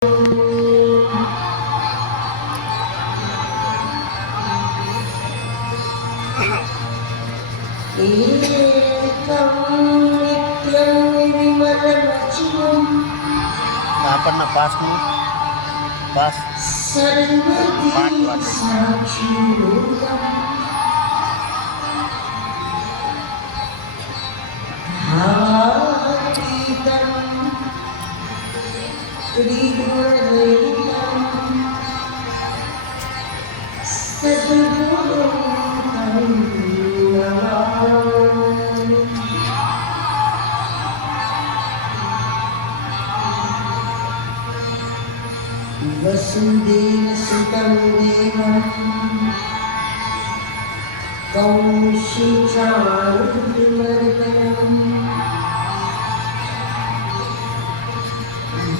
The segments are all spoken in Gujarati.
Kapan na pass mo? Pass. Vasudeva Sukam Devam Kaushicharudimardhanam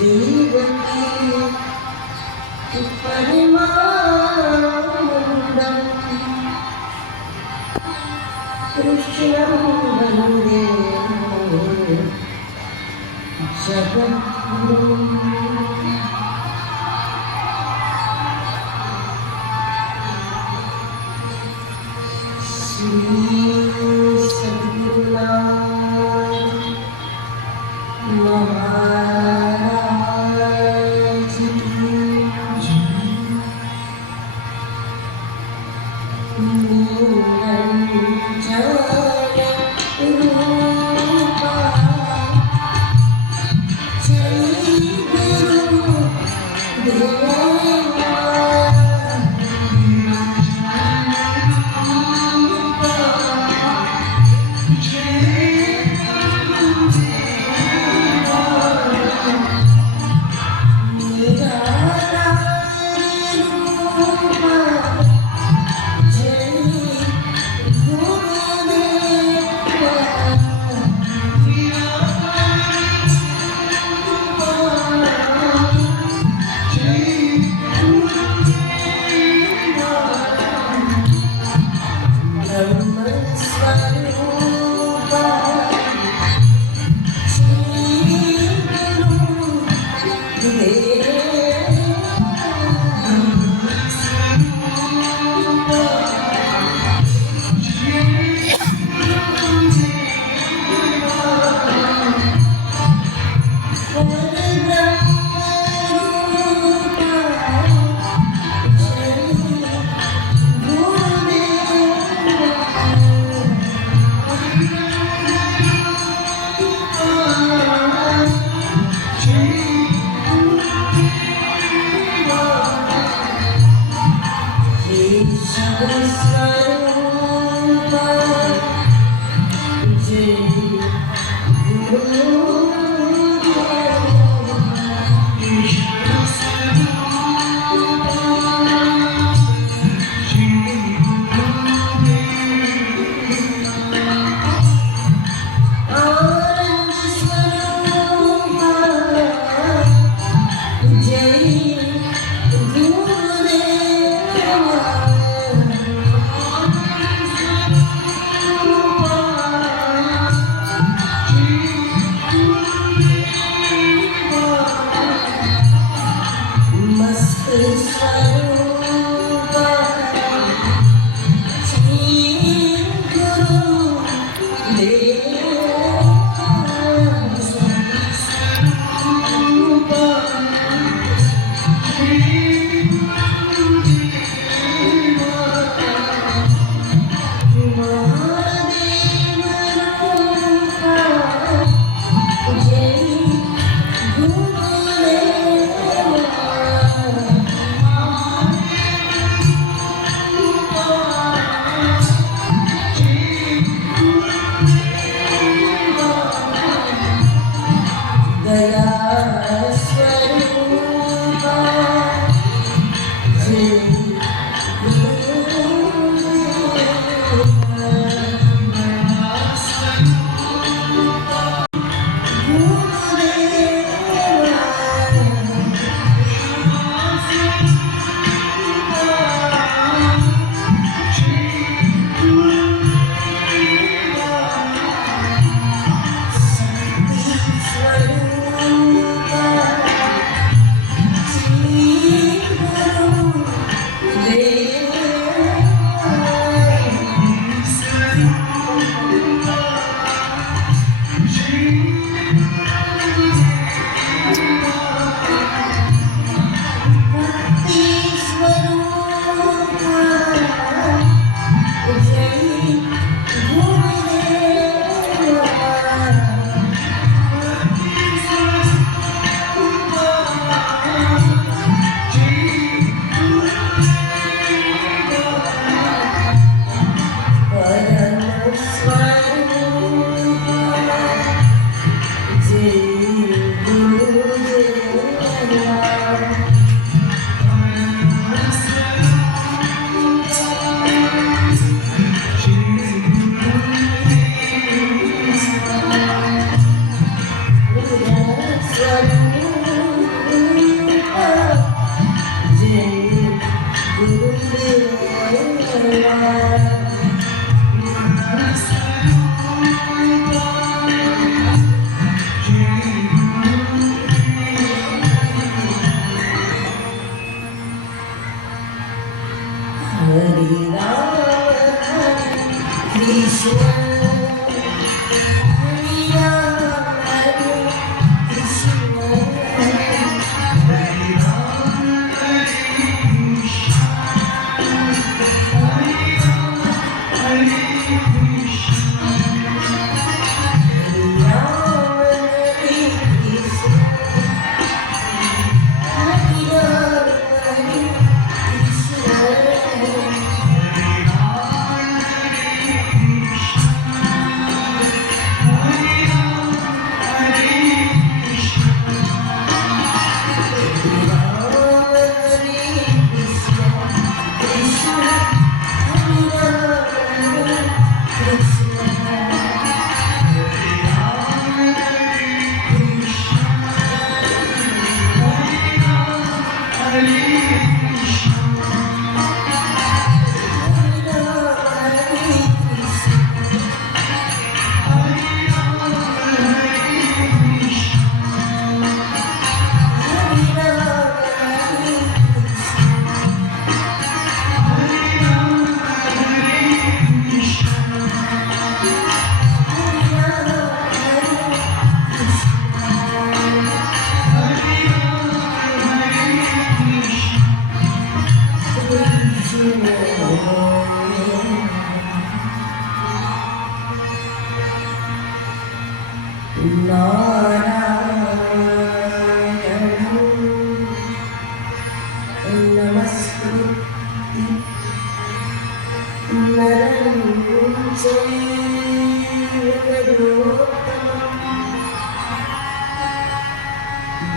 Devaki Parimanandam Krishnam Vande Jagadgurum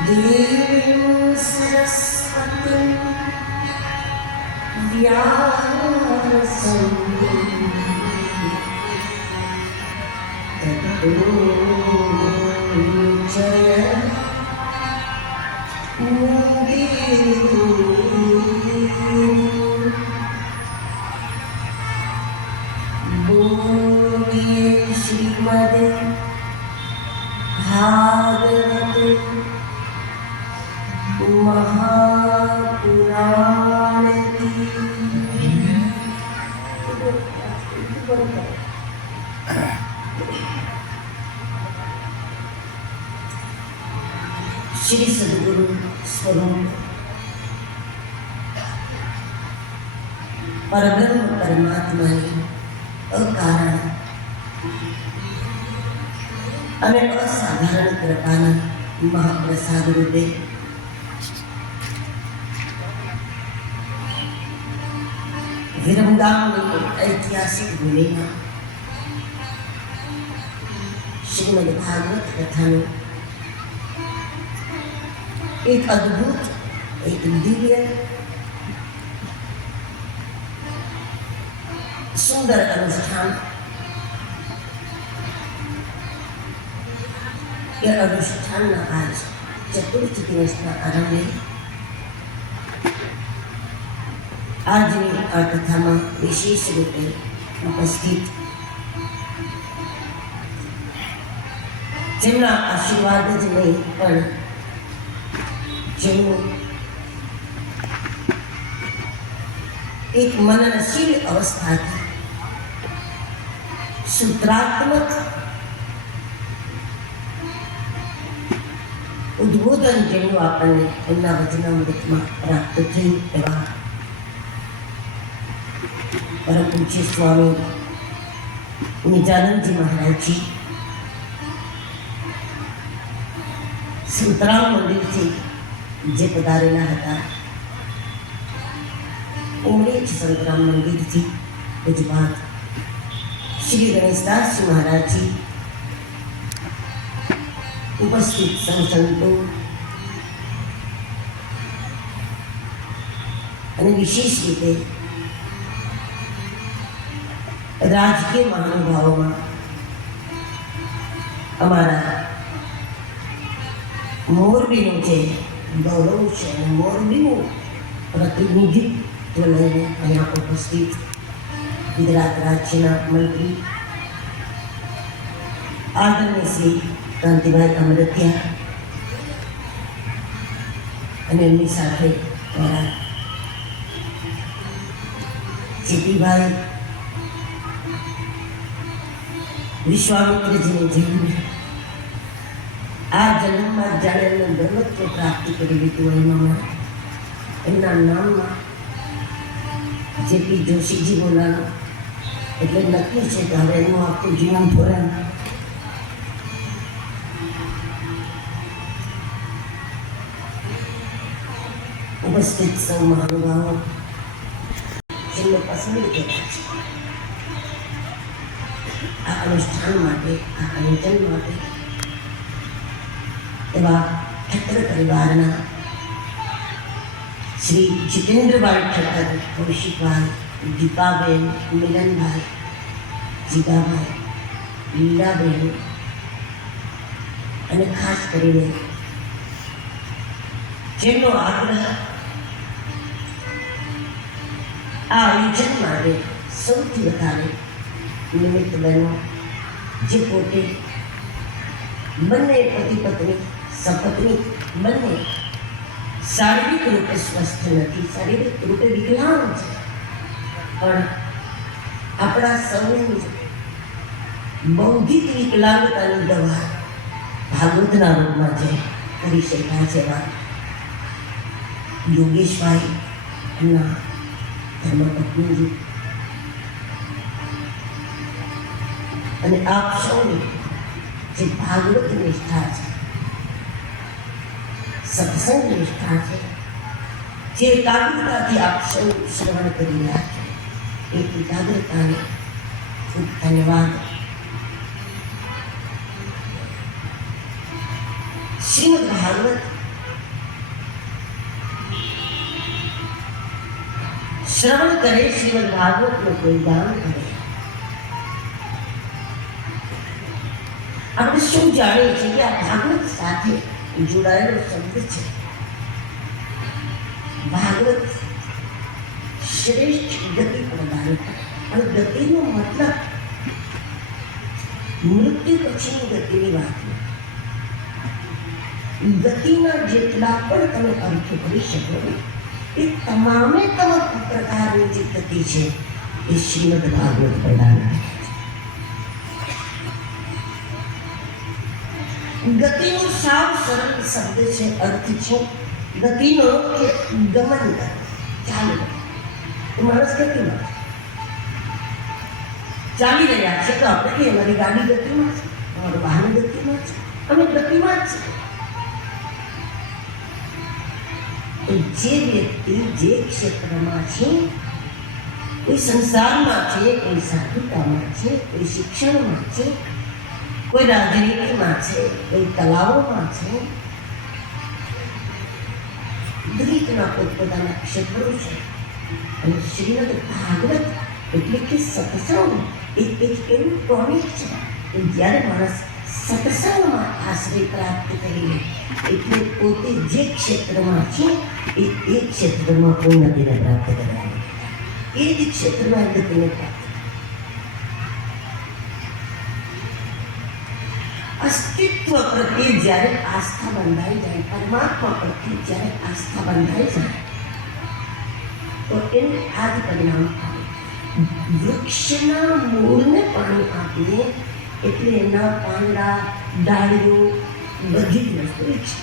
देवीं सरस्वतीं व्यासं ततो बोलिए श्रीमद् भागवते महापुराण की श्री सद्गुरु स्वरूप परब्रह्म परमात्मा ने अकारण અને અસાધારણ કૃપાના મહાપ્રસાદ રૂપે વિરમગામની ઐતિહાસિક ભૂમિમાં શ્રીમદ ભાગવત કથાનું એક અદ્ભુત એક દિવ્ય સુંદર અનુષ્ઠાન એ અનુષ્ઠાનના આજ ચતુર્થ દિવસના આરંભે આજની આ કથામાં વિશેષ રૂપે ઉપસ્થિત જેમના આશીર્વાદ જ નહીં પણ જેમનું એક મનનશીલ અવસ્થાથી સૂત્રાત્મક ઉદ્બોધન જેનું આપણને એમના વચનામૃતમાં પ્રાપ્ત થયું એવા પરમ પૂજ્ય સ્વામી નિજાનંદજી મહારાજજી સંતરામ મંદિરથી જે પધારેલા હતા ઉમરેજ સંતરામ મંદિરથી ગુજરાત શ્રી ગણેશદાસજી મહારાજજી ઉપસ્થિત સંતો અને વિશેષ રીતે રાજકીય મહાનુભાવોમાં અમારા મોરબીનું જે ગૌરવ છે અને મોરબીનું પ્રતિનિધિત્વ લઈને અહીંયા ઉપસ્થિત ગુજરાત રાજ્યના મંત્રી આદરણીય શ્રી કાંતિભાઈ અમરતિયા અને એમની સાથે મારા જીતીભાઈ વિશ્વામિત્રજીની જીવન આ જન્મમાં જાણે એમને દૈવત્વ પ્રાપ્તિ કરી લીધું એમાં એમના નામમાં જેપી જોશીજી બોલાનો એટલે નક્કી છે કે હવે એનું આખું જીવન ધોરણ ઉપસ્થિત સૌ મહાનુભાવો જેમને પસંદ કર્યા છે આ અનુષ્ઠાન માટે આ આયોજન માટે એવા ઠક્કર પરિવારના શ્રી જીતેન્દ્રભાઈ ઠક્કર, કૌશિકભાઈ, દીપાબેન, મિલનભાઈ, જીગાભાઈ, લીલાબેન અને ખાસ કરીને જેમનો આગ્રહ આ આયોજન માટે સૌથી વધારે નિમિત્ત બન્યો, જે પોતે બંને પતિ પત્ની સપત્ની બંને શારીરિક રૂપે સ્વસ્થ નથી, શારીરિક રૂપે વિકલાંગ છે, પણ આપણા સૌની બૌદ્ધિક વિકલાંગતાની દવા ભાગવતના રૂપમાં જે કરી શકાય છે એવા યોગેશભાઈ એમના ધર્મપત્નીજી અને આપ સૌની જે ભાગવત નિષ્ઠા છે, સત્સંગ નિષ્ઠા છે, જે એકાગ્રતાથી આપ સૌ શ્રવણ કરી રહ્યા છો એ એકાગ્રતાને ખૂબ ધન્યવાદ. શ્રીમદ ભાગવત શ્રવણ કરે, શ્રીમદ ભાગવતનું કોઈ ગાન કરે. આપણે શું જાણીએ છીએ કે આ ભાગવત સાથે જોડાયેલો શબ્દ છે. ભાગવત શ્રેષ્ઠ ગતિ પ્રદાન કરે, અને ગતિનો મતલબ મૃત્યુ પછીની ગતિની વાત નથી. ગતિના જેટલા પણ તમે અર્થો કરી શકો એ તમામે તમામ પ્રકારની જે ગતિ છે એ શ્રીમદ ભાગવત પ્રદાન કરે. ગતિનો સાવ સરળ શબ્દ છે, અર્થ છે ગતિનો કે ગમન કરે, ચાલુ. માણસ ગતિમાં ચાલી રહ્યા છે તો આપણે કે અમારી ગાડી ગતિમાં છે, અમારું વાહન ગતિમાં છે, અમે ગતિમાં જ છે. જે વ્યક્તિ જે ક્ષેત્રમાં છે, કોઈ સંસારમાં છે, કોઈ સાધુતામાં છે, કોઈ શિક્ષણમાં છે, કોઈ રાજનીતિમાં છે, કોઈ કલાઓમાં છે, દરેકના પોતપોતાના ક્ષેત્રો છે. અને શ્રીમદ ભાગવત એટલે કે સત્સંગ એક એવું ટોનિક છે કે જ્યારે માણસ સત્સંગમાં આશ્રય પ્રાપ્ત કરીને એટલે પોતે જે ક્ષેત્રમાં છે એ ક્ષેત્રમાં ઉન્નતિને પ્રાપ્ત કરવાની, એ જ ક્ષેત્રમાં ગતિને પ્રાપ્ત. અસ્તિત્વ પ્રત્યે જ્યારે આસ્થા બંધાઈ જાય, પરમાત્મા પ્રત્યે જ્યારે આસ્થા બંધાઈ જાય તો એને આ જ પરિણામ થાય. વૃક્ષના મૂળને પાણી આપીએ એટલે એના પાંદડા, ડાળીઓ બધી જ વસ્તુ છે.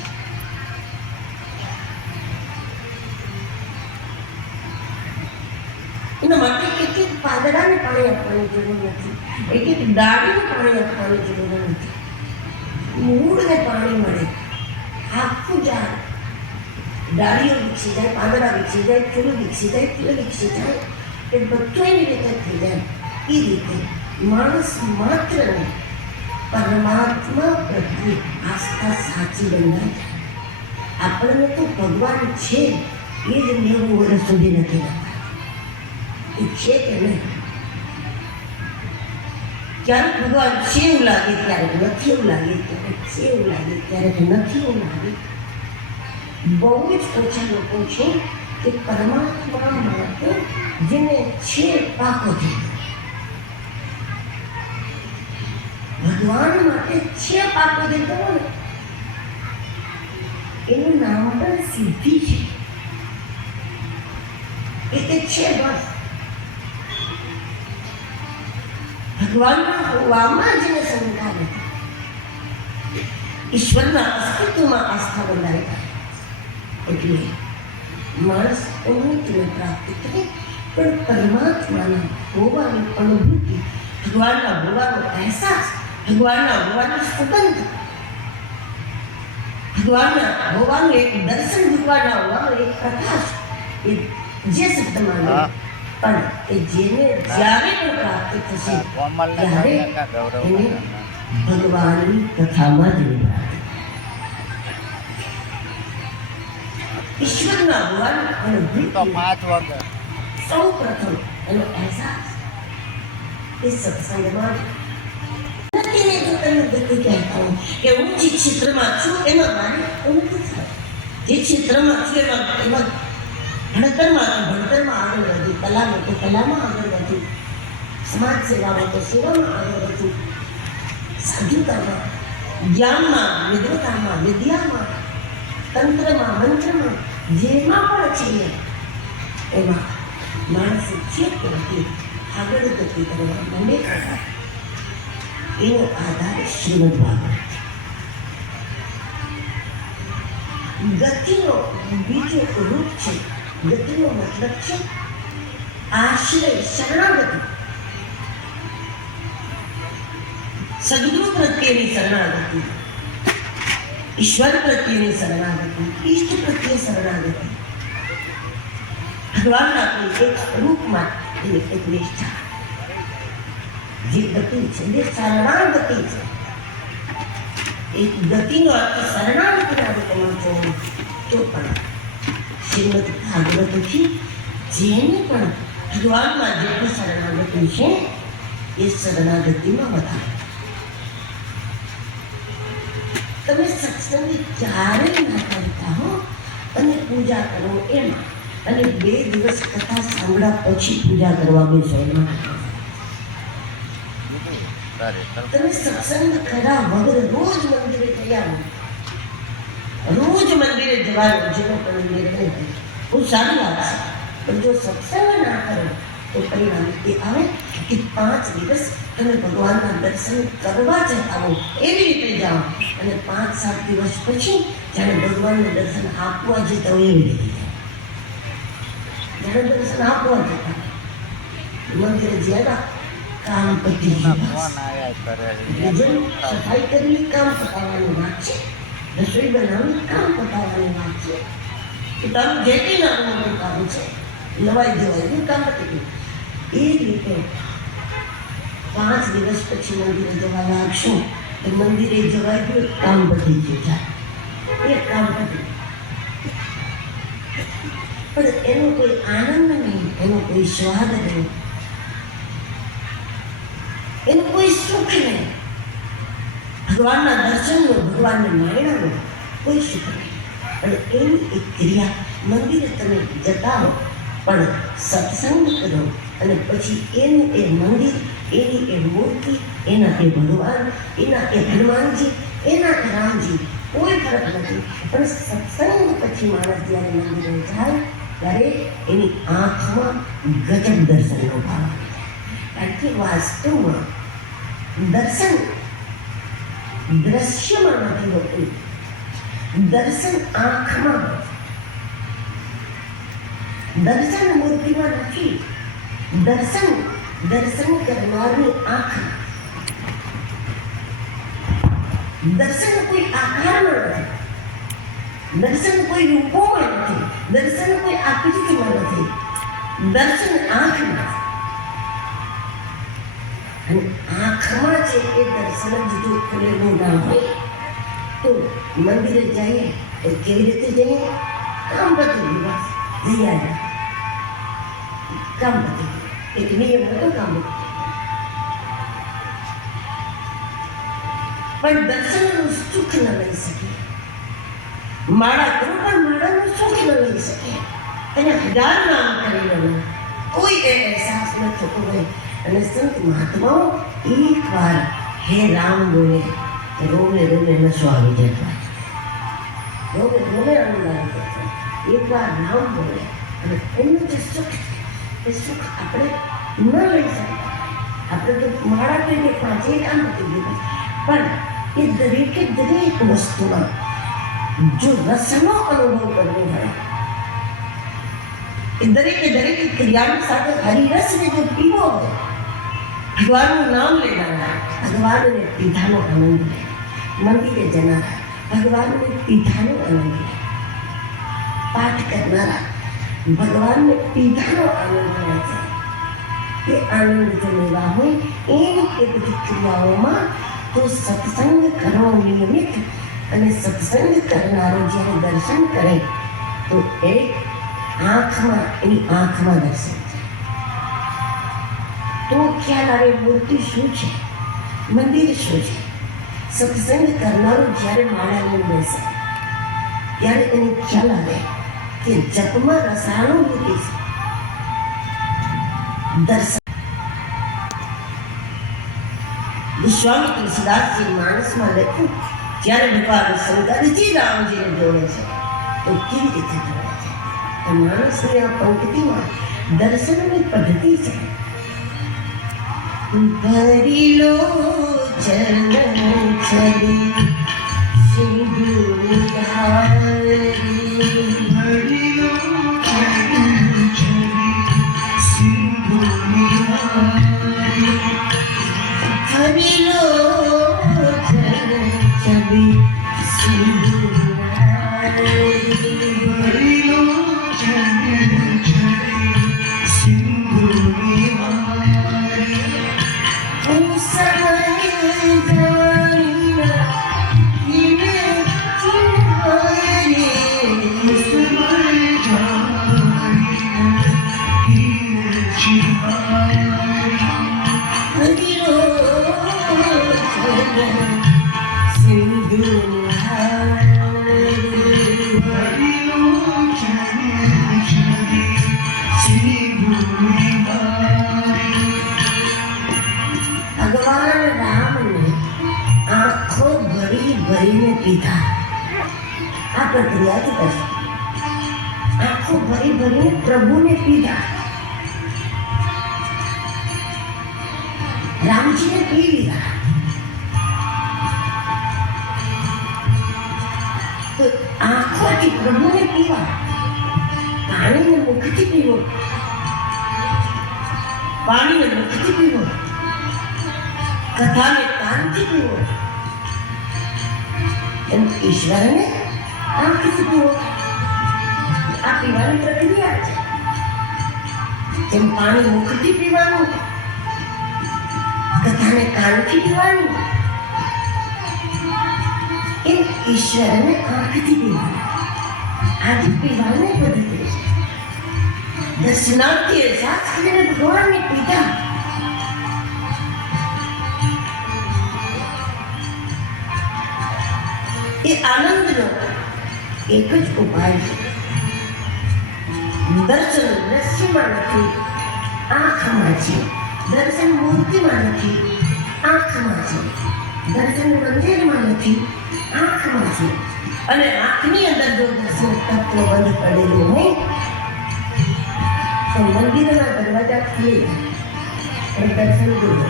એના માટે એક એક પાંદડાને પાણી આપવાની જરૂર નથી, એક એક ડાળીને પાણી આપવાની જરૂર નથી. મૂળને પાણી મળે, આખું ઝાડ, ડાળીઓ વિકસી જાય, પાંદડા વિકસી જાય, ફૂલ વિકસી જાય, ફૂલ વિકસી જાય, એ બધું એની રીતે થઈ જાય. એ રીતે માણસ માત્રને પરમાત્મા પ્રત્યે આસ્થા સાચી બંધાય. આપણને તો ભગવાન છે એ જ 90 વર્ષ સુધી નથી રહેતા. એ છે કે નહીં? ક્યારેક ભગવાન છે એવું લાગે, ક્યારેક નથી એવું લાગે, ક્યારેક છે એવું લાગે, ક્યારેક નથી એવું લાગે. બહુ જ ઓછા લોકો છે કે પરમાત્મા માટે જેને છે પાકો થઈ ગયો. ભગવાન માટે છે પાકો થઈ ગયો ને એનું નામ પણ સિદ્ધિ છે. એ તે છે બસ. ભગવાનના હોવામાં જેને શંકા નથી, ઈશ્વરના અસ્તિત્વમાં આસ્થા બંધાય એટલે માણસ ઉન્નતિને પ્રાપ્ત કરે, પણ પરમાત્માના હોવાની અનુભૂતિ, ભગવાનના હોવાનો અહેસાસ, ભગવાનના હોવાની સુગંધ, ભગવાનના હોવાનું એક દર્શન, ભગવાનના હોવાનો એક પ્રકાશ, એ જે શબ્દમાં પણ એ જેને જ્યારે પણ પ્રાપ્ત થશે ત્યારે એને ભગવાનની કથામાં જ પ્રાપ્ત. ઈશ્વરના હોવાની અનુભૂતિ સૌ પ્રથમ એનો અહેસાસ એ સત્સંગમાં નથી. જો તમે ગતિ કહેતા હો કે હું જે ક્ષેત્રમાં છું એમાં મારી ઉન્નતિ થાય, જે ક્ષેત્રમાં છું એમાં ભણતરમાં આગળ વધુ, કલામાં તો કલામાં આગળ વધુ, સમાજ સેવામાં તો સેવામાં આગળ વધુ, સાધુતામાં, જ્ઞાનમાં, વિદ્વતામાં, વિદ્યામાં, તંત્રમાં, મંત્રમાં, જેમાં પણ છીએ એમાં માણસ ક્ષેત્રથી આગળ ગતિ કરવા માંડે. એનો આધાર શ્રીમદ ભાગવત. ગતિનો બીજો રૂપ છે, ગતિનો મતલબ છે આશ્રય, શરણાગતિ. સદગુરુ પ્રત્યેની શરણાગતિ, ઈશ્વર પ્રત્યેની શરણાગતિ, ઈષ્ટ પ્રત્યે શરણાગતિ, ભગવાનના કોઈ એક સ્વરૂપમાં એની એક નિષ્ઠા. જે ગતિ છે એ શરણાગતિ છે. એક ગતિનો અર્થ શરણાગતિના રૂપમાં જોવો તો પણ શ્રીમદ ભાગવતથી જેને પણ ભગવાનમાં જેટલી શરણાગતિ છે એ શરણાગતિમાં વધારે. તમે સત્સંગ ક્યારેય ના કરતા હો અને પૂજા કરો એમાં, અને 2 દિવસ કથા સાંભળ્યા પછી પૂજા કરવા બેસો એમાં તમે સત્સંગ કર્યા વગર રોજ મંદિરે ગયા, રોજ મંદિરે જવાનું, જેનો પણ મંદિરે નહીં, બહુ સારી વાત છે. પણ જો સત્સંગ ના કરો તો પરિણામ એ આવે કે 5 દિવસ તમે ભગવાનના દર્શન કરવા જતા હો એવી રીતે જાઓ, અને 5-7 દિવસ પછી જાણે ભગવાનને દર્શન આપવા જતા હોય એવી રીતે જાઓ. જાણે દર્શન આપવા જતા મંદિરે જ્યાં કામ પતી સફાઈ કરવી કામ પતાવવાની વાત છે, રસોઈ બનાવવી કામ પતાવવાની વાત છે, પોતાનું જે કંઈ નાનું મોટું કામ છે લવાઈ જવાયું કામ પતી ગયું. એ રીતે 5 દિવસ પછી મંદિરે જવા લાગશો તો મંદિરે જવાય ગયું, કામ પતી ગયું, એક કામ પતી. પણ એનો કોઈ આનંદ નહીં, એનો કોઈ સ્વાદ નહીં, એનું કોઈ સુખ નહીં. ભગવાનના દર્શનનો, ભગવાનને માણવાનો કોઈ સુખ નહીં. અને એની એક ક્રિયા, મંદિરે તમે જતા હો પણ સત્સંગ કરો અને પછી એનું એ મંદિર, એની એ મૂર્તિ, એના એ ભગવાન, એના એ હનુમાનજી, એના એ રામજી, કોઈ ફરક નથી. પણ સત્સંગ પછી માણસ જ્યારે મંદિરે જાય ત્યારે એની આંખમાં ગજબ દર્શનનો ભાવ આવે. કારણ કે વાસ્તવમાં દર્શન દ્રશ્યમાં નથી હોતું, દર્શન આંખમાં હોય. દર્શન મૂર્તિમાં નથી, દર્શન કરનારની આંખ. દર્શન કોઈ આકારમાં નથી, દર્શન કોઈ રૂપોમાં નથી, દર્શન કોઈ આકૃતિમાં નથી, દર્શન આંખમાં. અને આંખમાં છે એ દર્શન જ જો ખુલેલું ના હોય તો મંદિરે જઈએ તો કેવી રીતે જઈએ? કામ પતી દિવસ જઈ આવ્યા. કામ પતી ગયું. એક નિયમ હતો કામ પતી ગયું. પણ દર્શનનું સુખ ન લઈ શકે. માળા કરો પણ માળાનું સુખ ન લઈ શકે. અને 1000 નામ કરી લો, કોઈ એ અહેસાસ ન થતો હોય. અને સંત મહાત્માઓ એક વાર હે રામ બોલે, રોમે રોમે નશો આવી જતો. રોમે રોમે આનંદ આવી જતો. એક વાર રામ બોલે અને એનું જે સુખ છે એ સુખ આપણે ન લઈ શકતા. આપણે તો માળા કરીને 5 કામ પતી ગયું. પણ એ દરેકે દરેક વસ્તુમાં જો રસનો અનુભવ કરવો હોય, એ દરેકે દરેક ક્રિયાની સાથે હરિરસને જો પીવો હોય, ભગવાનનું નામ લેનારા ભગવાનને પીધાનો આનંદ લે, મંદિરે જનારા ભગવાનને પીધાનો આનંદ લે, પાઠ કરનારા ભગવાનને પીધાનો આનંદ લે છે. એ આનંદ જો લેવા હોય એવી એ બધી ક્રિયાઓમાં તો સત્સંગ કરો નિયમિત. અને સત્સંગ કરનારો જ્યારે દર્શન કરે તો એ આંખમાં એની આંખમાં દર્શન છે. તો ખ્યાલ આવે મૂર્તિ શું છે, મંદિર શું છે. સત્સંગ કરનારો જ્યારે માળા લઈને બેસે ત્યારે એને ખ્યાલ આવે કે જપમાં રસાનુભૂતિ છે. દર્શન વિશ્વામિત્ર તુલસીદાસજી માણસમાં લખ્યું, જ્યારે ભગવાન શંકરજી રામજીને જોડે છે તો કેવી રીતે જોડે છે. તો માણસની આ પંક્તિમાં દર્શનની પદ્ધતિ છે. ભરી લો ચરણ છબી સિંધુ ધારી, ભરી લો ચરણ છબી સિંધુ ધારી, ભરી લો ચરણ છબી સિંધુ ધારી, ભરી લો ચરણ છબી સિંધુ ધારી. ભગવાન રામને આંખો ભરી ભરીને પીધા. આ પ્રક્રિયાથી કરશે. આંખો ભરી ભરીને પ્રભુને પીધા. રામજીને પી લીધા. તો આંખોથી પ્રભુને પીવા, પાણીને મુખથી પીવો, પાણીને મુખથી પીવો, કથાને કાનથી પીવો, એમ ઈશ્વરને આંખથી પીવો. આ પીવાની પ્રક્રિયા છે. જેમ પાણી મુખથી પીવાનું, કથાને કાનથી પીવાનું, એમ ઈશ્વરને આંખથી પીવાનું. આજે પીવાની પદ્ધતિ છે. દર્શનાર્થી અહેસાસ કરીને ભગવાનને પીધા. એ આનંદનો એક જ ઉપાય છે. દર્શન દ્રશ્યમાં નથી, આંખમાં છે. દર્શન મૂર્તિમાં નથી, આંખમાં છે. દર્શન મંદિરમાં નથી, આંખમાં છે. અને આંખની અંદર જો દર્શન તત્વ બંધ પડેલું હોય તો મંદિરના દરવાજા ખુલી જાય અને દર્શન દૂર.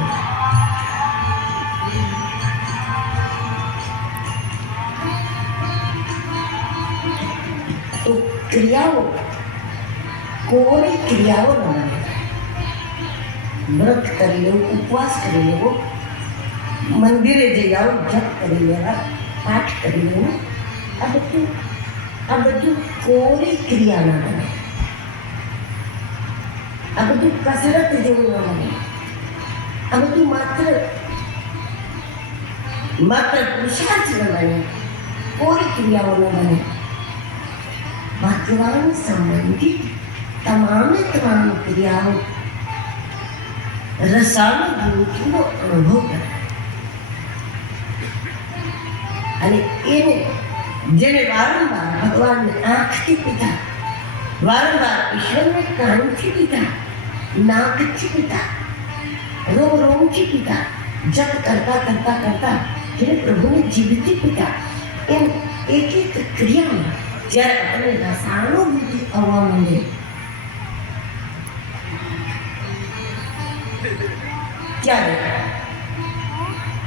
તો ક્રિયાઓ, કોઈ ક્રિયાઓ ન બને. વ્રત કરી લેવું, ઉપવાસ કરી લેવો, મંદિરે જઈ આવો, જપ કરી લેવા, પાઠ કરી લેવું, આ બધું કોઈ ક્રિયા ન બને. આ બધું કસરત જેવું ન બને. આ બધું માત્ર પુરુષાર્થ ન બને. કોઈ ક્રિયાઓ ન બને. ભગવાન સંબંધિત તમામે તમામ ક્રિયાઓ રસાનુભૂતિનો અનુભવ કરે. અને એને જેને વારંવાર ભગવાનને આંખથી પીધા, વારંવાર ઈશ્વરને કાનથી પીધા, નાકથી પીધા, રોમથી પીધા, જપ કરતા કરતા કરતા જેને પ્રભુને જીભથી પીધા, એમ એક એક ક્રિયામાં જ્યારે આપણને રસાનુભૂતિ આવવા માંડે ત્યારે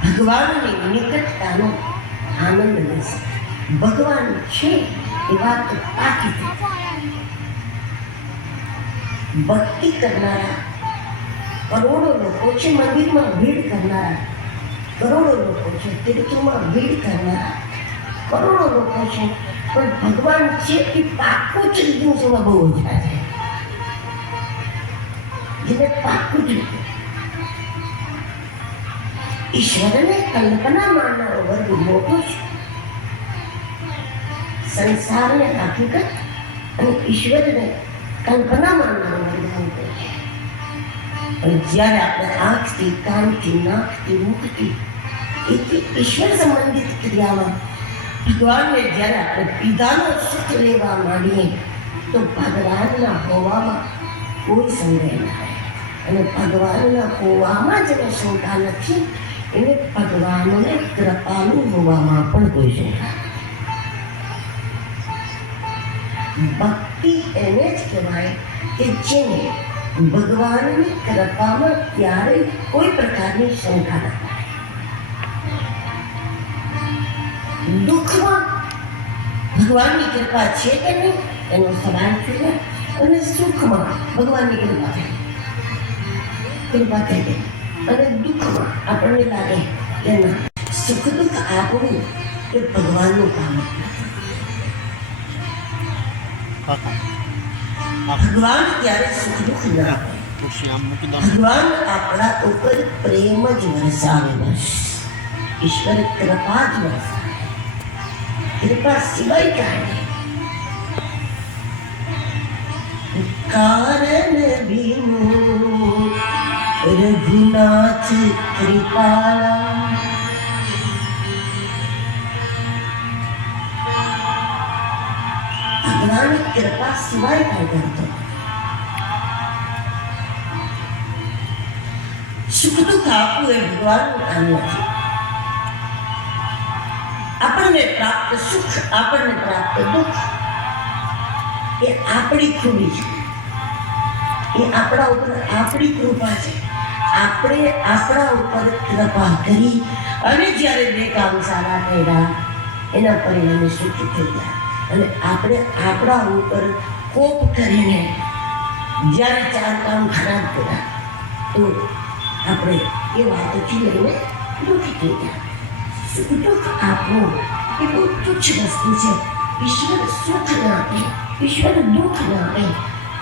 ભગવાનની નિકટતાનો આનંદ લેશે. ભગવાન છે એ વાત પાકી થઈ. ભક્તિ કરનારા કરોડો લોકો છે, મંદિરમાં ભીડ કરનારા કરોડો લોકો છે, તીર્થોમાં ભીડ કરનારા કરોડો લોકો છે, પણ ભગવાન છે એ પાકું જ દિવસોમાં બહુ ઓછા છે. જેને પાકું જ ઈશ્વરને કલ્પના માનનારો વર્ગ મોટો છે. સંસારને હકીકત અને ઈશ્વરને કલ્પના માનનારો વર્ગ મોટો છે. અને જ્યારે આપણે આંખથી, કાનથી, નાકથી, મુખથી એથી ઈશ્વર સંબંધિત ક્રિયામાં ભગવાનને જ્યારે આપણે પીધાનો સુખ લેવા માંડીએ તો ભગવાનના હોવામાં કોઈ સંદેહ ના રહે. અને ભગવાનના હોવામાં જેને શંકા નથી એને ભગવાનને કૃપાલુ હોવામાં પણ કોઈ શંકા નથી. ભક્તિ એને જ કહેવાય કે જેને ભગવાનની કૃપામાં ક્યારેય કોઈ પ્રકારની શંકા ન થાય. દુઃખમાં ભગવાનની કૃપા છે કે નહીં એનો સવાલ થઈ જાય, અને સુખમાં ભગવાનની કૃપા થઈ ગઈ, અને દુઃખમાં આપણને લાગે કે ના, સુખ દુઃખ આપવું એ ભગવાનનું કામ નથી. ભગવાન ક્યારે સુખ દુઃખ ન આપે. ભગવાન આપણા ઉપર પ્રેમ જ વરસાવે. બસ ઈશ્વર કૃપા જ વરસાવે. કૃપા સિવાય કાંઈ નહીં. કારણ બિનુ રઘુનાથ કૃપાલા, ભગવાનની કૃપા સિવાય કાંઈ કરતો. સુખ દુઃખ આપવું એ ભગવાનનું કામ નથી. આપણને પ્રાપ્ત સુખ, આપણને પ્રાપ્ત દુઃખ એ આપણી ખૂબી છે. એ આપણા ઉપર આપણી કૃપા છે. આપણે આપણા ઉપર કૃપા કરી અને જ્યારે બે કામ સારા કર્યા એના પરિણામે સુખી થઈ ગયા. અને આપણે આપણા ઉપર કોપ કરીને જ્યારે ચાર કામ ખરાબ કર્યા તો આપણે એ વાતથી લઈને દુઃખી થઈ ગયા. સુખ દુઃખ આપવું એ બહુ તુચ્છ વસ્તુ છે. ઈશ્વર સુખ ના આપે, ઈશ્વર દુઃખ ના આપે.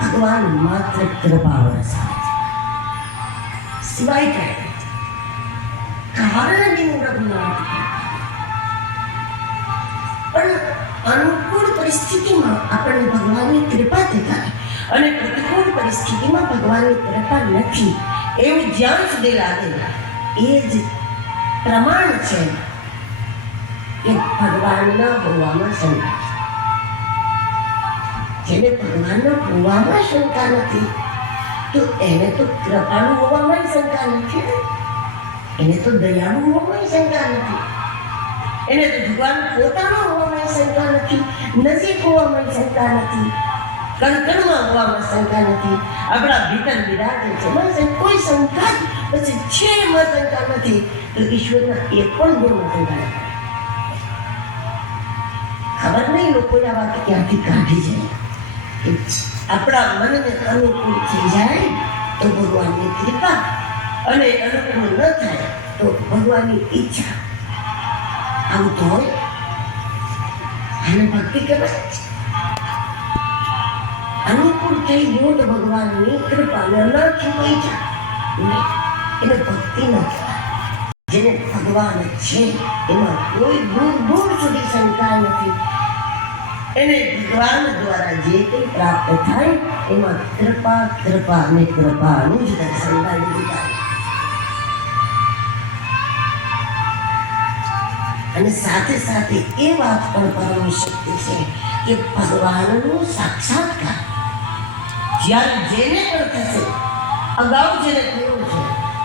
ભગવાન માત્ર કૃપા વરસાવે છે, સિવાય કાંઈ કારણ બિનુ રઘુનાથ. પણ અનુકૂળ પરિસ્થિતિમાં આપણને ભગવાનની કૃપા દેખાય અને પ્રતિકૂળ પરિસ્થિતિમાં ભગવાનની કૃપા નથી એવું જ્યાં સુધી લાગે એ જ પ્રમાણ છે કે ભગવાનના હોવામાં શંકા છે. જેને ભગવાનના હોવામાં શંકા નથી તો એને તો કૃપાળુ હોવામાં શંકા નથી, એને તો દયાળુ હોવામાં શંકા નથી, એને તો ભગવાન પોતાના હોવામાં શંકા નથી, નજીક હોવામાં શંકા નથી, કણકણમાં હોવામાં શંકા નથી. આપણા ભીતર બિરાજે છે, બસ કોઈ શંકા પછી છે એમાં શંકા નથી. તો ઈશ્વરના એક પણ ગુણમાં શંકા નથી. ખબર નહીં લોકોએ આ વાત ક્યાંથી કાઢી છે. આપણા મનને અનુકૂળ થઈ જાય તો ભગવાનની કૃપા, અને અનુકૂળ ન થાય તો ભગવાનની ઈચ્છા. આવું તો હોય આને ભક્તિ કહેવાય. અનુકૂળ થઈ ગયું તો ભગવાનની કૃપા, ન થયું ઈચ્છા એને ભક્તિ ન કહેવાય. જેને ભગવાન છે એમાં કોઈ દૂર દૂર સુધી શંકા નથી. એને ભગવાન દ્વારા જે કંઈ પ્રાપ્ત થાય એમાં કૃપા કૃપા અને કૃપાનું જ દર્શન થાય. અને સાથે સાથે એ વાત પણ પરમ શક્તિ છે કે ભગવાનનું સાક્ષાત્કાર જ્યારે જેને પણ થશે, અગાઉ જેને થયું છે,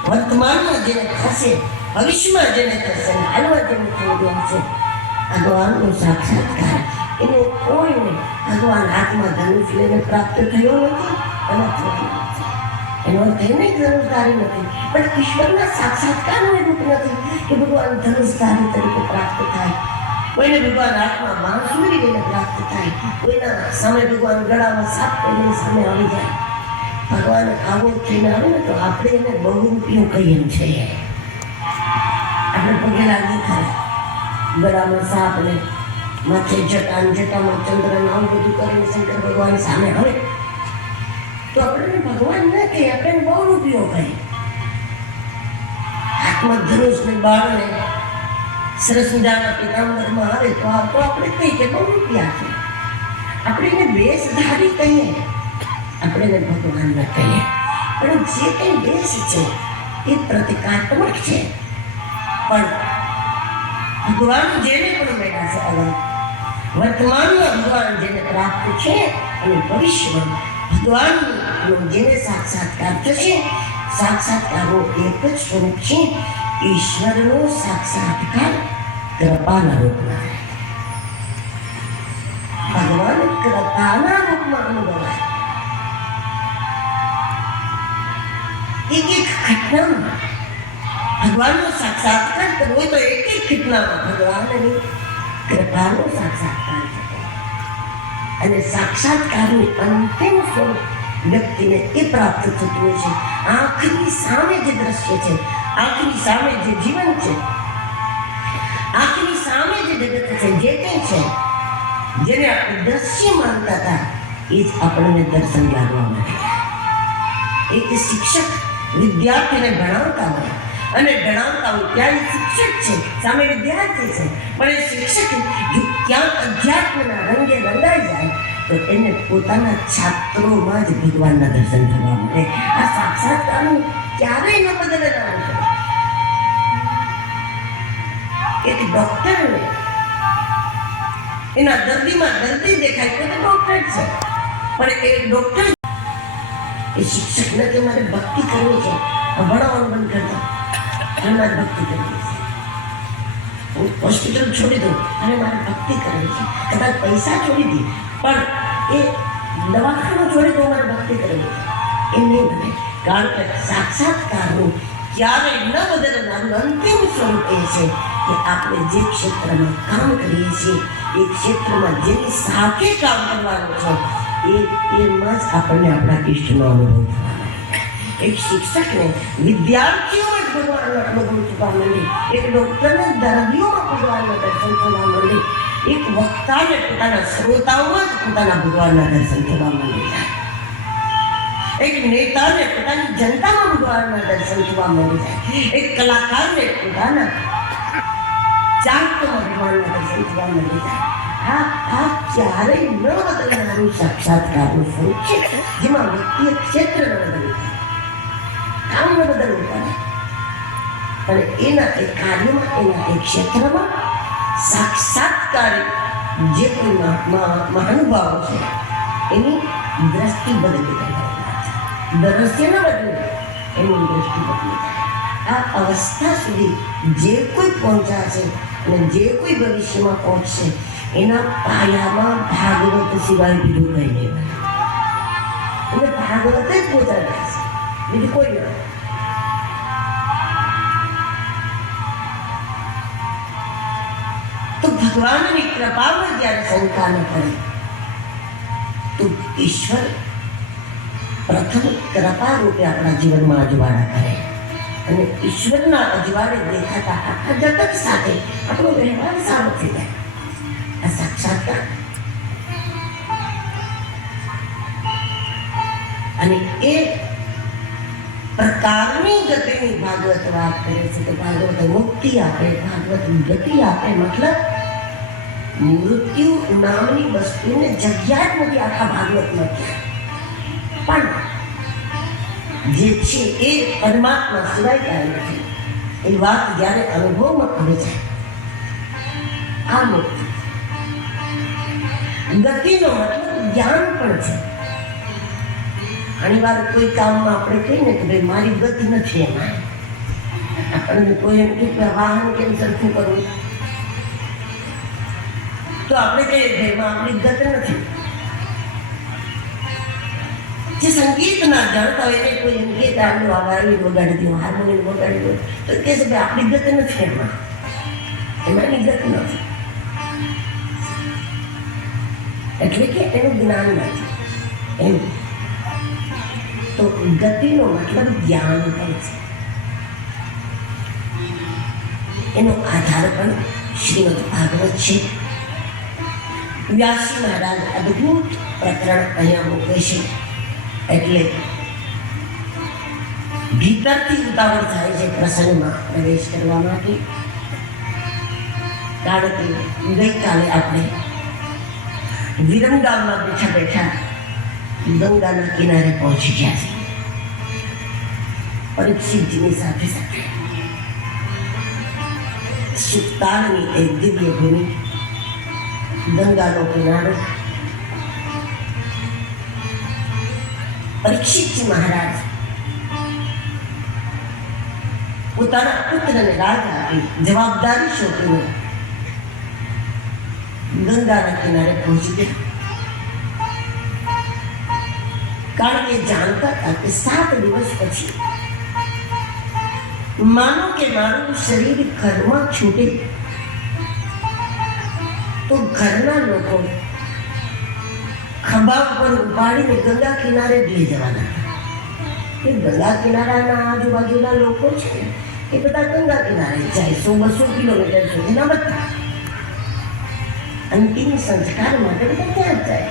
વર્તમાનમાં જેને થશે, ભવિષ્યમાં જેને થશે, હાલમાં જેને થઈ ગયા છે, ભગવાનનું સાક્ષાત્કાર એને કોઈને ભગવાન હાથમાં ધનુષ લઈને પ્રાપ્ત થયો નથી અને થયો નથી. એનો અર્થ એને ધનુષધારી નથી, પણ ઈશ્વરના સાક્ષાત્કારનું રૂપ નથી કે ભગવાન ધનુષધારી તરીકે પ્રાપ્ત થાય. કોઈને ભગવાન હાથમાં બાંસુરી લઈને પ્રાપ્ત થાય, કોઈના સામે ભગવાન ગળામાં સાપ પહેરીને સામે આવી જાય. ભગવાન આવો થઈને આવે ને તો આપણે એને બહુરૂપિયું કહીએ છીએ. આપણે પગે લાગી ખરા, ગળામાં સાપ ને માથે જટામાં ચંદ્ર આવું બધું કરીને શંકર ભગવાન સામે આવે તો આપણે ભગવાન ન કહીએ, આપણે બહુ રૂપિયો કહીએ. હાથમાં ધનુષ ને બાળને સરસ મજાના પિતાંબરમાં આવે તો આપણે કહીએ કે બહુ રૂપિયા છે. આપણે એને વેશધારી કહીએ, આપણે એને ભગવાન ન કહીએ. પણ જે કંઈ વેશ છે એ પ્રતિકાત્મક છે, પણ ભગવાન જેને પણ મળ્યા છે અલગ, વર્તમાનમાં ભગવાન જેને પ્રાપ્ત છે અને ભવિષ્યમાં ભગવાનનો જેને સાક્ષાત્કાર થશે, સાક્ષાત્કારનો એક જ સ્વરૂપ છે, ઈશ્વરનો સાક્ષાત્કાર કૃપાના રૂપમાં થાય. ભગવાન કૃપાના રૂપમાં અનુભવાય. એક એક ઘટનામાં ભગવાનનો સાક્ષાત્કાર કરવો હોય તો એક એક ઘટનામાં ભગવાનની કૃપાનો સાક્ષાત્કાર થતો. અને સાક્ષાત્કારનું અંતિમ સ્વરૂપ વ્યક્તિને એ પ્રાપ્ત થતું હોય છે. આંખની સામે જે દ્રશ્ય છે, આંખની સામે જે જીવન છે, આંખની સામે જે જગત છે, જે કંઈ છે, જેને આપણે દ્રશ્ય માનતા હતા એ જ આપણને દર્શન લાગવા માંડે. એક શિક્ષક વિદ્યાર્થીને ભણાવતા હોય અને ભણાવતા હોય ત્યાં શિક્ષક છે, સામે વિદ્યાર્થી છે, પણ એ શિક્ષક જો ક્યાંક અધ્યાત્મના રંગે રંગાઈ જાય તો એને પોતાના છાત્રોમાં જ ભગવાનના દર્શન થવા મળે. આ સાક્ષાત્કારનું ક્યારેય ન બદલવાનું છે. એક ડોક્ટરને એના દર્દીમાં દર્દી દેખાય તો ડોક્ટર છે, પણ એ ડોક્ટર એ શિક્ષક નથી. મારે ભક્તિ કરવી છે, ભણાવવાનું બંધ કરતા અને મારે ભક્તિ કરવી છે. હું હોસ્પિટલ છોડી દઉં અને મારે ભક્તિ કરવી છે. કદાચ પૈસા છોડી દે પણ એ દવાખાનું છોડી દઉં, મારે ભક્તિ કરવી છે. એ નહીં બને, કારણ કે સાક્ષાત્કારનું ક્યારેય ન બદલનારું અંતિમ સ્વરૂપ એ છે કે આપણે જે ક્ષેત્રમાં કામ કરીએ છીએ એ ક્ષેત્રમાં જેની સાથે કામ કરવાનું છે એમાં જ આપણને આપણા ઇષ્ટનો અનુભવ થવા માંડે. એક શિક્ષકને વિદ્યાર્થીઓમાં જ ભગવાનનો અનુભવ થવા માંડે, એક ડોક્ટરને દર્દીઓમાં ભગવાનના દર્શન થવા માંડે, એક વક્તાને પોતાના શ્રોતાઓમાં જ પોતાના ભગવાનના દર્શન થવા માંડે જાય, એક નેતાને પોતાની જનતામાં ભગવાનના દર્શન થવા માંડી જાય, એક કલાકારને પોતાના ચાહકોમાં ભગવાનના દર્શન થવા માંડી જાય. આ ક્યારેય ન બદલનારું સાક્ષાત્કારનું સ્વરૂપ છે, જેમાં વ્યક્તિએ ક્ષેત્ર ન બદલવું પડે, કામ ન બદલવું પડે, અને એના એક કાર્યમાં, એના એક ક્ષેત્રમાં સાક્ષાત્કારી જે કોઈ મહાનુભાવો છે એની દ્રષ્ટિ બદલી જાય. દ્રશ્ય ન બદલે એની દ્રષ્ટિ બદલી જાય. આ અવસ્થા સુધી જે કોઈ પહોંચ્યા છે અને જે કોઈ ભવિષ્યમાં પહોંચશે એના પાયામાં ભાગવત સિવાય બીજું કંઈ નહીં. એને ભાગવત જ પહોંચાડ્યા છે, બીજું કોઈ નહીં. તો ભગવાનની કૃપામાં જ્યારે શંકા ન પડે તો ઈશ્વર પ્રથમ કૃપા રૂપે આપણા જીવનમાં અજવાળા કરે, અને ઈશ્વરના અજવાળે દેખાતા આખા જગત સાથે આપણો વ્યવહાર સારો થઈ જાય. આ સાક્ષાત્કાર. અને એ પ્રકારની ગતિની ભાગવત વાત કરે છે કે ભાગવત મુક્તિ આપે, ભાગવત ગતિ આપે, મતલબ મૃત્યુ નામની વસ્તુને જગ્યા જ નથી આખા ભાગવતમાં ક્યાં. પણ જે છે એ પરમાત્મા સિવાય કાંઈ નથી. એ વાત જ્યારે અનુભવમાં આવી જાય આ મુક્તિ. ગતિનો મતલબ જ્ઞાન પણ છે. ઘણી વાર કોઈ કામમાં આપણે કહીએ ને કે ભાઈ મારી ગતિ નથી એમાં. આપણને કોઈ એમ કે વાહન કેમ સરખું કરવું, તો આપણે કહીએ ભાઈ એમાં આપણી ગત નથી. જે સંગીત ના જાણતા હોય એને કોઈ એમ કે આટલું વાયલિન વગાડી દો, હાર્મોનિયમ વગાડી દો, તો કહે છે ભાઈ આપણી ગત નથી એમાં, એમાંની ગત નથી. એટલે કે એનું જ્ઞાન નથી એમ. તો ગતિનો મતલબ જ્ઞાન પણ છે. એનો આધાર પણ શ્રીમદ ભાગવત છે. વ્યાસજી મહારાજ અદ્ભુત પ્રકરણ અહીંયા મૂકે છે. એટલે ભીતરથી ઉતાવળ થાય છે પ્રસંગમાં પ્રવેશ કરવા માટે. કારણ કે ગઈકાલે આપણે વિરમગામમાં બેઠા બેઠા ગંગાના કિનારે પહોંચી ગયા છે. પરીક્ષિતજીની સાથે સાથે સુક્તાની એક દિવ્ય ભૂમિ, ગંગાનો કિનારો. પરીક્ષિતજી મહારાજ પોતાના પુત્રને રાજ આપી જવાબદારી સોંપીને ગંગાના કિનારે પહોંચી ગયા. કારણ કે જાણતા હતા કે 7 દિવસ પછી માનો કે મારું શરીર ઘરમાં છૂટે તો ઘરના લોકો ખંભા ઉપર ઉપાડીને ગંગા કિનારે લઈ જવાના. કે ગંગા કિનારાના આજુબાજુના લોકો છે એ બધા ગંગા કિનારે જાય, 100-200 કિલોમીટર સુધીના બધા અંતિમ સંસ્કાર માટે બધા ત્યાં જાય.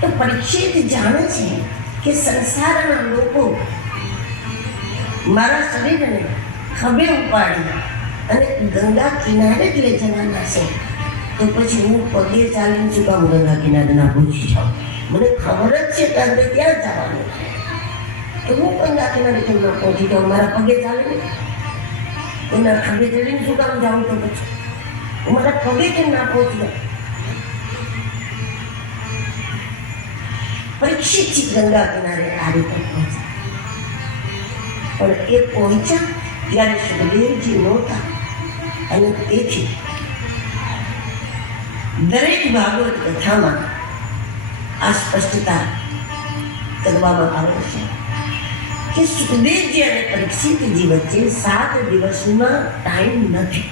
તો પરીક્ષિત જાણે છે કે સંસારના લોકો મારા શરીરને ખભે ઉપાડી અને ગંગા કિનારે જ લઈ જવાના છે. તો પછી હું પગે ચાલીને શું કામ ગંગા કિનારે ના પહોંચી જાઉં? મને ખબર જ છે કે આપણે ત્યાં જવાનું છે, તો હું ગંગા કિનારે કેમ ના પહોંચી જાઉં? મારા પગે ચાલીને એના ખભે ચડીને શું કામ જાઉં? તો પછી હું મારા પગે કેમ ના પહોંચી જાઉં? પરીક્ષિતજી ગંગા કિનારે આ રીતે પહોંચ્યા. પણ એ પહોંચ્યા ત્યારે સુખદેવજી નહોતા. અને તેથી દરેક ભાગવત કથામાં આ સ્પષ્ટતા કરવામાં આવે છે કે સુખદેવજી અને પરીક્ષિતજી વચ્ચે 7 દિવસનો ટાઈમ નથી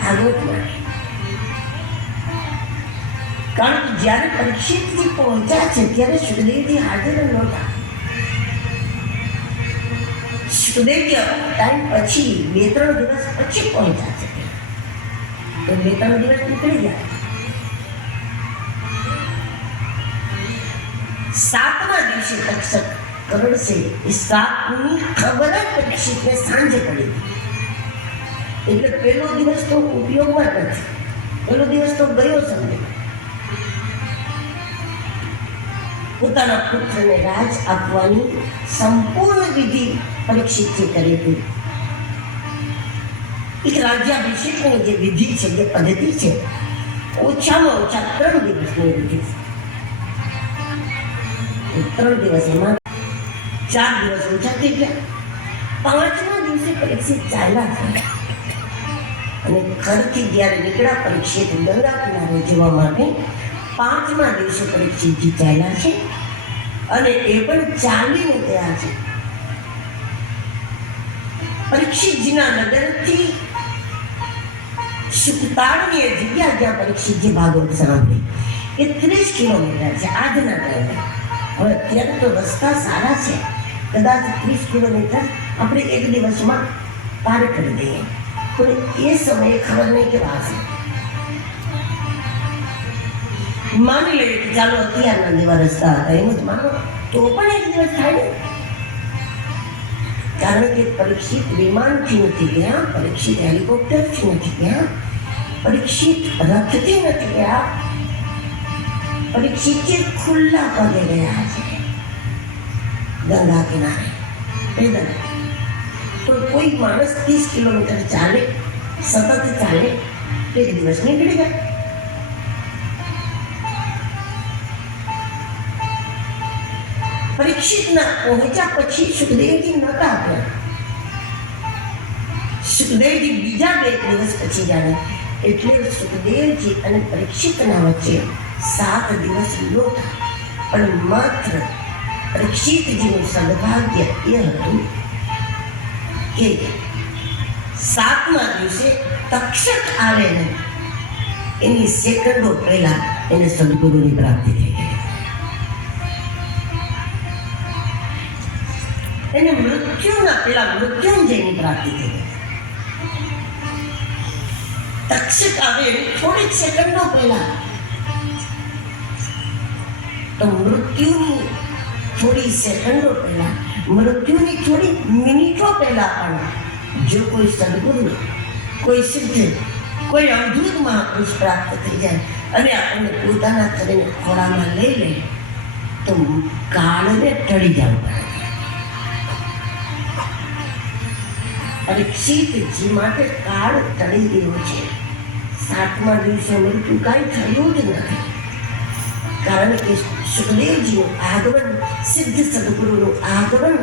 ભાગવતમાં. કારણ કે જ્યારે પરીક્ષિતજી પહોંચ્યા છે ત્યારે સુખદેવજી હાજર નહોતા. સુખદેવજી ટાઈમ પછી 2-3 દિવસ પછી પહોંચ્યા છે. તો 2-3 દિવસ નીકળી ગયા. 7મા દિવસે તક્ષક કરડશે. એ 7ની ખબર જ પરીક્ષિતને સાંજે પડી. એટલે પહેલો દિવસ તો ઉપયોગમાં નથી, પહેલો દિવસ તો ગયો સમજે. પોતાના પુત્રને રાજ આપવાની સંપૂર્ણ વિધિ પરીક્ષિતજી કરી હતી. એક રાજ્યાભિષેકની જે વિધિ છે, જે પદ્ધતિ છે, ઓછામાં ઓછા 3 દિવસની વિધિ છે. 3 દિવસ એમાં 4 દિવસ ઓછા થઈ ગયા. 5મા દિવસે પરીક્ષિત ચાલ્યા છે. અને ઘરથી જ્યારે નીકળ્યા પરીક્ષિત ગંગા કિનારે જવા માટે 5મા દિવસે પરીક્ષિતજી ચાલ્યા છે. અને એ પણ ચાલીને ગયા છે. પરીક્ષિતજીના નગરથી સુકતાળની એ જગ્યા જ્યાં પરીક્ષિતજી ભાગવત સાંભળે એ 30 કિલોમીટર છે આજના ટાઈમે. હવે અત્યારે તો રસ્તા સારા છે, કદાચ 30 કિલોમીટર આપણે એક દિવસમાં પાર કરી દઈએ. પણ એ સમયે ખબર નહીં કેવા હશે. માની લઈએ કે ચાલો અત્યારના જેવા રસ્તા હતા એમ જ માનો, તો પણ એક દિવસ થાય ને. કારણ કે પરીક્ષિત વિમાનથી નથી ગયા, પરીક્ષિત હેલિકોપ્ટરથી નથી ગયા, પરીક્ષિત રથથી નથી ગયા, પરીક્ષિત ખુલ્લા પગે ગયા છે ગંગા કિનારે પેદલ. તો કોઈ માણસ 30 કિલોમીટર ચાલે, સતત ચાલે, એક દિવસ નીકળી જાય. પરીક્ષિતના પહોંચ્યા પછી સુખદેવજી નતા આવ્યા. સુખદેવજી બીજા 2 દિવસ પછી જાણે. એટલે સુખદેવજી અને પરીક્ષિતના વચ્ચે 7 દિવસ લોટ. પણ માત્ર પરીક્ષિતજીનું સદભાગ્ય એ હતું કે 7મા દિવસે તક્ષક આવે ને એની સેકન્ડો પહેલા એને સદગુરુની પ્રાપ્તિ થઈ ગઈ. એને મૃત્યુના પેલા મૃત્યુંજયની પ્રાપ્તિ થઈ ગઈ. તક્ષક આવે થોડીક સેકન્ડો પહેલા તો મૃત્યુની થોડી સેકન્ડો પહેલા, મૃત્યુની થોડી મિનિટો પહેલા પણ જો કોઈ સદગુરુ, કોઈ સિદ્ધ, કોઈ અવધૂત મહાપુરુષ પ્રાપ્ત થઈ જાય અને આપણને પોતાના શરીરને ખોળામાં લઈ લે તો કાળને ટળી જવું પડે. પરીક્ષિતજી માટે કાળ ટળી ગયો છે. 7મા દિવસે મૃત્યુ કાંઈ થયું જ નથી. કારણ કે સુખદેવજીનું આગમન, સિદ્ધ સદગુરુનું આગમન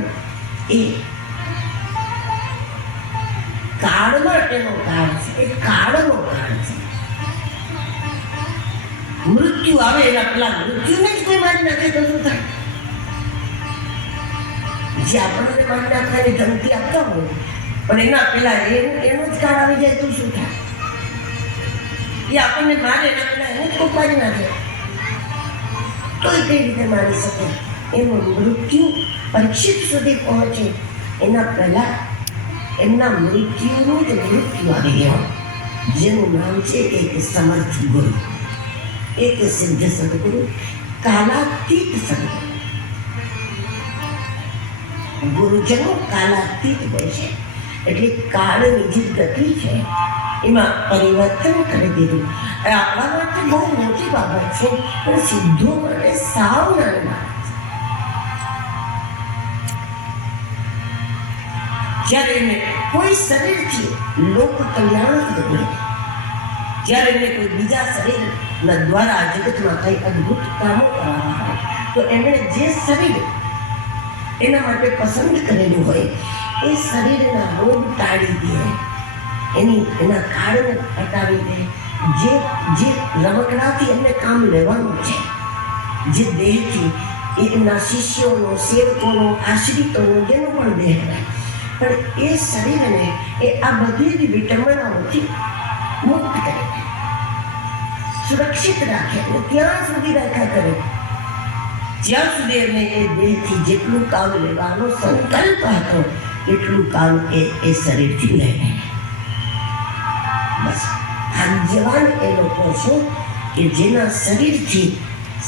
એ કાળ માટેનો કાળ છે, એ કાળનો કાળ છે. મૃત્યુ આવે એના પેલા મૃત્યુને જ કોઈ મારી નાખે તો શું થાય? જે આપણને મારી નાખવાની ધમકી આપતા હોય પણ એના પેલા એનું જ કાળ આવી જાય તો શું થાય? એ આપણને મારે એના પેલા એને જ કોઈ મારી નાખે તો એ કઈ રીતે મારી શકે? એનું મૃત્યુ પરીક્ષિત સુધી પહોંચે એના પહેલા એમના મૃત્યુનું જ મૃત્યુ આવી ગયો. જેનું નામ છે એક સમર્થ ગુરુ, એક સિદ્ધ સદગુરુ, કાલાતીત સદગુરુ. ગુરુજનો કાલાતીત હોય છે એટલે કાળની જે ગતિ છે એમાં પરિવર્તન કરી દીધું. આપણા માટે બહુ મોટી બાબત છે પણ સિદ્ધો માટે સાવ નાની બાબત. જ્યારે એને કોઈ શરીરથી લોક કલ્યાણ થતું, જ્યારે એને કોઈ બીજા શરીરના દ્વારા જગતમાં કંઈ અદ્ભુત કામો કરાવવા હોય તો એમણે જે શરીર એના માટે પસંદ કરેલું હોય એ શરીરના રોગ ટાળી દે, એના કાળને હટાવી દે. જે રમકડાથી એમને કામ લેવાનું છે, જે દેહથી એમના શિષ્યોનો, સેવકોનો, આશ્રિતોનો, જેનો પણ દેહ હોય, પણ એ શરીરને એ આ બધી જ વિટંબણાઓથી મુક્ત કરે, સુરક્ષિત રાખે અને ત્યાં સુધી રાખ્યા કરે જ્યાં સુધી એમને એ દેહથી જેટલું કામ લેવાનો સંકલ્પ હતો એટલું કામ એ શરીરથી લે. બસ ભાગ્યવાન એ લોકો છે કે જેના શરીરથી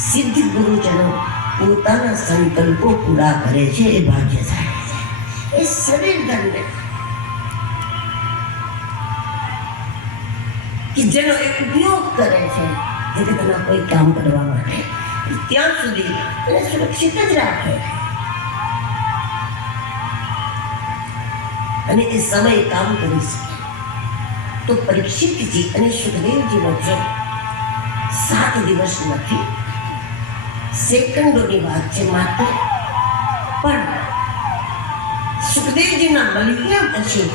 સિદ્ધ ગુરુજનો પોતાના સંકલ્પો પૂરા કરે છે. એ ભાગ્યશાળી છે. એ શરીર ધન્ય કે જેનો એ ઉપયોગ કરે છે જગતના કોઈ કામ કરવા માટે, ત્યાં સુધી એને સુરક્ષિત જ રાખે અને એ સમય કામ કરી શકે. તો પરીક્ષિતજી અને સુખદેવજી વચ્ચે 7 દિવસ નથી, સેકન્ડોની વાત છે માત્ર. પણ સુખદેવજીના બલિદાન પછી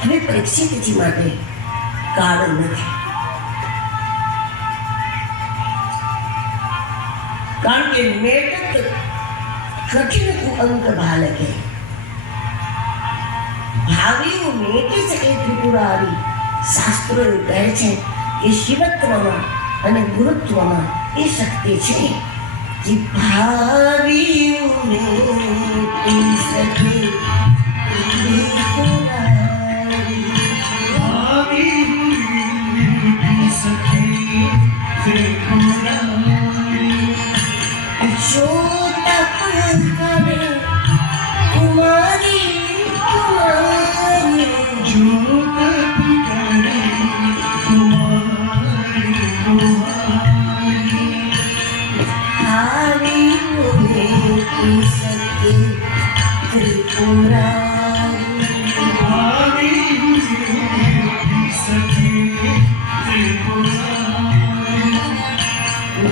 હવે પરીક્ષિતજી માટે કાળ નથી. કારણ કે મેટક કઠિન અંક બાલકે ભાવિઓ મેટી શકે ત્રિપુરારી. શાસ્ત્રો એવું કહે છે કે શિવત્વમાં અને ગુરુત્વમાં એ શક્તિ છે કે ભાવિઓ મેટી શકે ત્રિપુરારી. જો તપ કરે કુમારી की सके त्रिपुरारी भारी मुझे सके त्रिपुरारी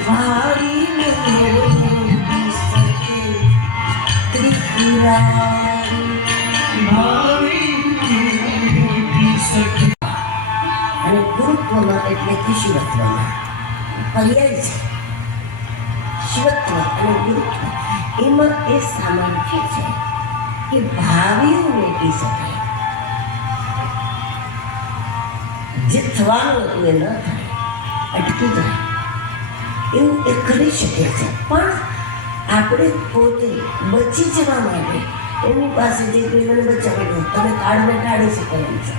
भारी की सके त्रिपुरारी भारी मुझे सके અને ગુરુત્વમાં એટલે કે શિવત્વમાં પર્યાય છે. શિવત્વ અને ગુરુત્વ એમાં એ સામર્થ્ય છે કે ભાવિઓ મેટી શકાય. જે થવાનું હતું એ ન થાય, અટકી જાય એવું એ કરી શકે છે. પણ આપણે પોતે બચી જવા માટે એમની પાસે જે કોઈ મને બચાવેલો તમે કાળને ટાળી શકો એમ છો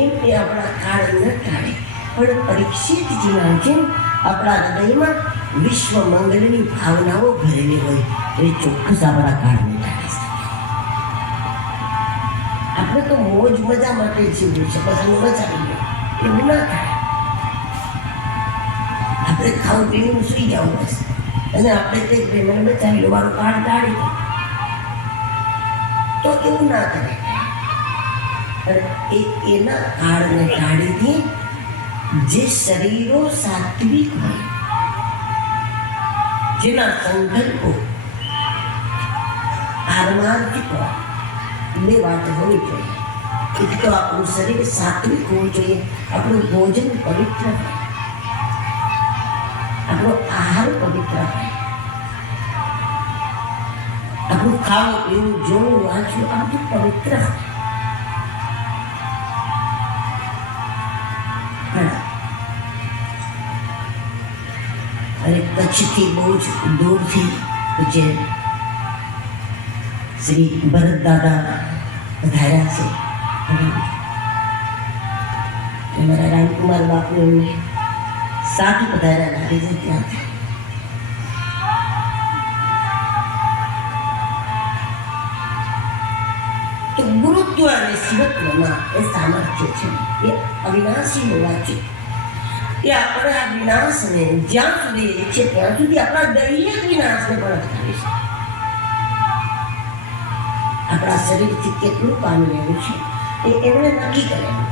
એમ એ આપણા કાળ ન ટાળે. પણ પરીક્ષિતજીના જેમ આપણા હૃદયમાં વિશ્વ મંગળની ભાવનાઓ ભરેલી હોય એ ચોક્કસ આપણા કાળને ટાળી શકે. આપણે તો મોજ મજા માટે જીવવું છે, બધાને બચાવી લે એવું ના થાય. આપણે ખાવું પીવું સુઈ જવું બસ અને આપણે તે મને બચાવી લો મારું કાળ ટાળી દો તો એવું ના કરે. એના કાળને ટાળીને જે શરીરો સાત્વિક હોય, જેના સંકલ્પો પારમાર્થિક હોય, બે વાત હોવી જોઈએ. એક તો આપણું શરીર સાત્વિક હોવું જોઈએ, આપણું ભોજન પવિત્ર હોય, આપણો આહાર પવિત્ર હોય, આપણું ખાવું પીવું જોવું વાંચવું આ બધું પવિત્ર હોય. અને કચ્છથી બહુ જ દૂરથી પૂજ્ય શ્રી ભરત દાદા પધાર્યા છે. અમારા રામકુમાર બાપુ એમને સાથી પધાર્યા લાગે છે ત્યાંથી. તો ગુરુત્વ અને શિવત્વમાં એ સામર્થ્ય છે, એ અવિનાશી હોવાથી એ આપણે આ વિનાશને જ્યાં સુધી ઈચ્છે ત્યાં સુધી આપણા દૈનિક વિનાશને પણ અટકાવી છે. આપણા શરીરથી કેટલું કામ લેવું છે એ એમણે નક્કી કરેલું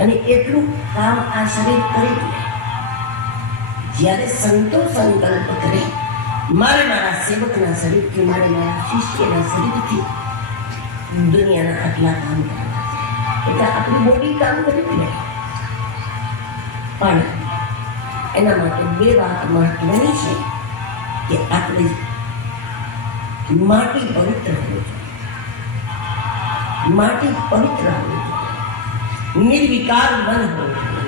અને એટલું કામ આ શરીર કરી દે. જ્યારે સંતો સંકલ્પ કરે મારે મારા સેવકના શરીરથી, મારે મારા શિષ્યના શરીરથી દુનિયાના આટલા કામ કરવા છે એટલે આપણી બોડી કામ કરી લે. પણ એના માટે બે વાત મહત્વની છે કે આપણે માટી પવિત્ર હોવી જોઈએ, માટી પવિત્ર હોવી જોઈએ, નિર્વિકાર મન હોવું જોઈએ.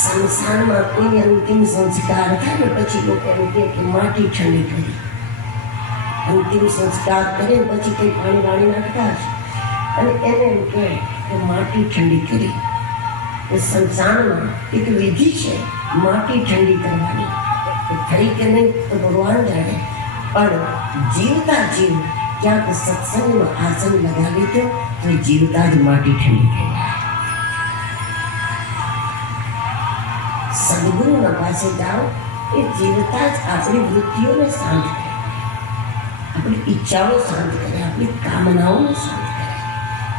સંસારમાં કોઈ અંતિમ સંસ્કાર થાય ને પછી લોકો એમ કહે કે માટી ઠંડી કરી. અંતિમ સંસ્કાર કરે પછી કંઈ પાણી વાળી નાખતા હશે અને એને એમ કહે કે માટી ઠંડી કરી. એ સંસારમાં એક વિધિ છે માટી ઠંડી કરવાની. થઈ કે નહીં તો ભગવાન જાણે, પણ જીવતા જીવ ક્યાંક સત્સંગમાં આસન લગાવી દો તો જીવતા જ માટી ઠંડી થઈ જાય. સદગુરુના પાસે જાઓ એ જીવતા જ આપણી વૃત્તિઓને શાંત કરે, આપણી ઈચ્છાઓ શાંત કરે, આપણી કામનાઓને શાંત કરે.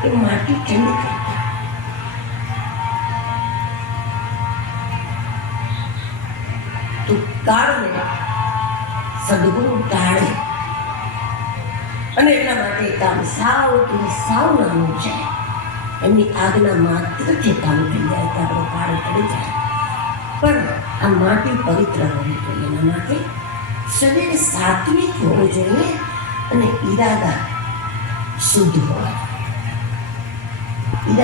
એ માટી ઠંડી કરે. તો કાળને સદગુરુ ટાળે અને એટલા માટે કામ સાવ નાનું છે. એમની આજ્ઞા માત્રથી કામ થઈ જાય કે આપણો કાળ ટળી જાય. પણ આ માટી પવિત્ર હોવી જોઈએ. એના માટે શરીર સાત્વિક હોવું જોઈએ અને ઈરાદા શુદ્ધ હોવા જોઈએ.